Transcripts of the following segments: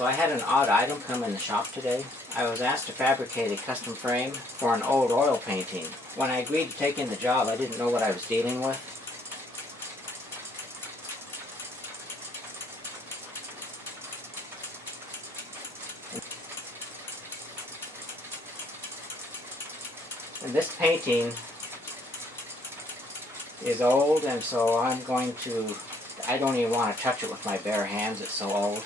So I had an odd item come in the shop today. I was asked to fabricate a custom frame for an old oil painting. When I agreed to take in the job, I didn't know what I was dealing with. And this painting is old, and so I don't even want to touch it with my bare hands, it's so old.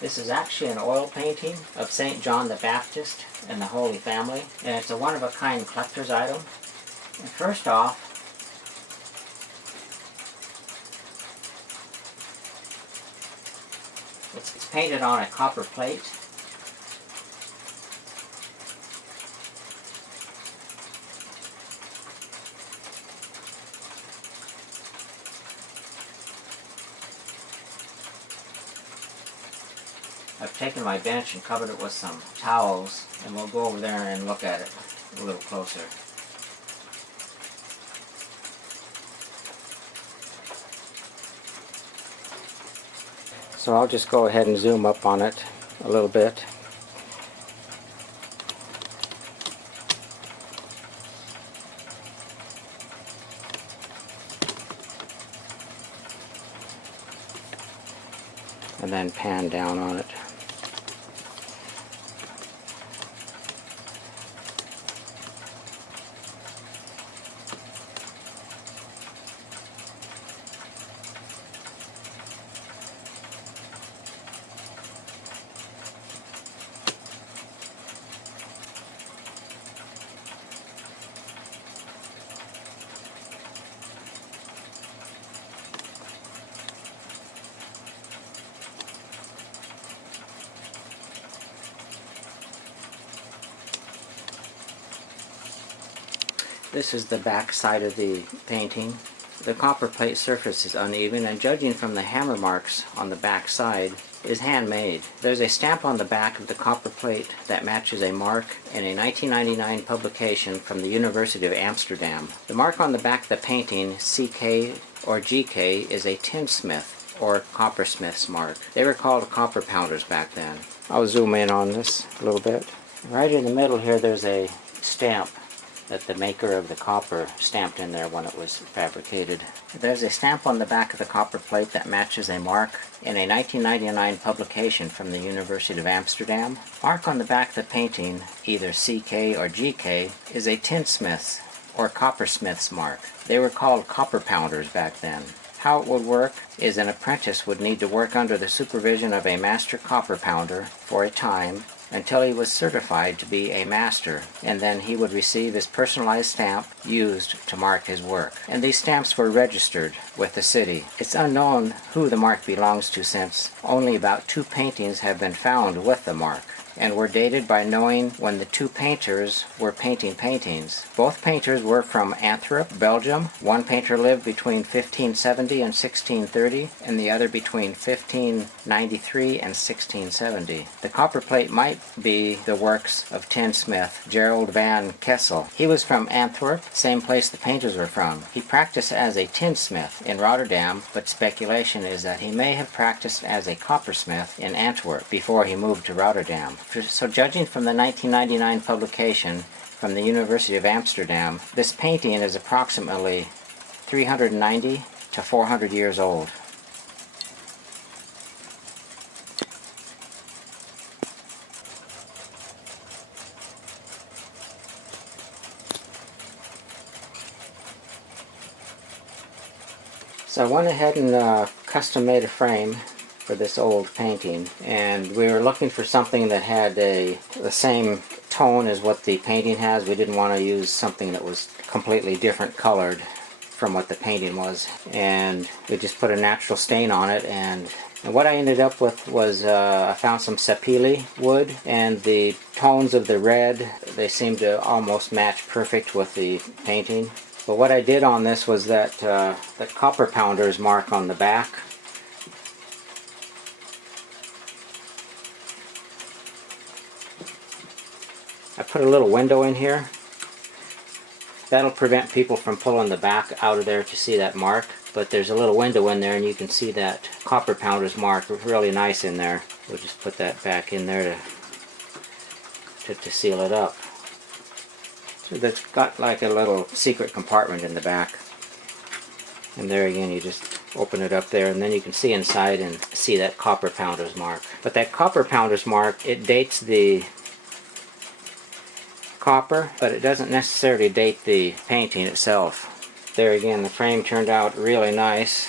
This is actually an oil painting of St. John the Baptist and the Holy Family, and it's a one-of-a-kind collector's item. And first off, it's painted on a copper plate. I've taken my bench and covered it with some towels, and we'll go over there and look at it a little closer. So I'll just go ahead and zoom up on it a little bit. And then pan down on it. This is the back side of the painting. The copper plate surface is uneven, and judging from the hammer marks on the back side, is handmade. There's a stamp on the back of the copper plate that matches a mark in a 1999 publication from the University of Amsterdam. The mark on the back of the painting, CK or GK, is a tinsmith or coppersmith's mark. They were called copper pounders back then. I'll zoom in on this a little bit. Right in the middle here there's a stamp that the maker of the copper stamped in there when it was fabricated. There's a stamp on the back of the copper plate that matches a mark in a 1999 publication from the University of Amsterdam. Mark on the back of the painting, either CK or GK, is a tinsmith's or coppersmith's mark. They were called copper pounders back then. How it would work is an apprentice would need to work under the supervision of a master copper pounder for a time until he was certified to be a master, and then he would receive his personalized stamp used to mark his work. And these stamps were registered with the city. It's unknown who the mark belongs to, since only about 2 paintings have been found with the mark, and were dated by knowing when the 2 painters were painting paintings. Both painters were from Antwerp, Belgium. One painter lived between 1570 and 1630, and the other between 1593 and 1670. The copper plate might be the works of tinsmith Gerald van Kessel. He was from Antwerp, same place the painters were from. He practiced as a tinsmith in Rotterdam, but speculation is that he may have practiced as a coppersmith in Antwerp before he moved to Rotterdam. So judging from the 1999 publication from the University of Amsterdam, this painting is approximately 390 to 400 years old. So I went ahead and custom made a frame for this old painting, and we were looking for something that had the same tone as what the painting has. We didn't want to use something that was completely different colored from what the painting was, and we just put a natural stain on it and And what I ended up with was I found some sapele wood, and the tones of the red, they seemed to almost match perfect with the painting. But what I did on this was that the copper pounders mark on the back. I put a little window in here. That'll prevent people from pulling the back out of there to see that mark. But there's a little window in there and you can see that copper pounders mark really nice in there. We'll just put that back in there to seal it up. So that's got like a little secret compartment in the back. And there again, you just open it up there and then you can see inside and see that copper pounders mark. But that copper pounders mark, it dates the copper, but it doesn't necessarily date the painting itself. There again, the frame turned out really nice.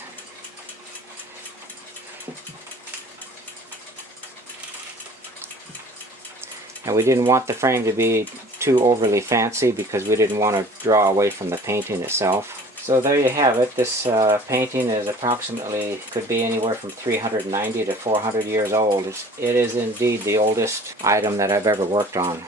And we didn't want the frame to be too overly fancy because we didn't want to draw away from the painting itself. So there you have it. This painting is approximately, could be anywhere from 390 to 400 years old. It is indeed the oldest item that I've ever worked on.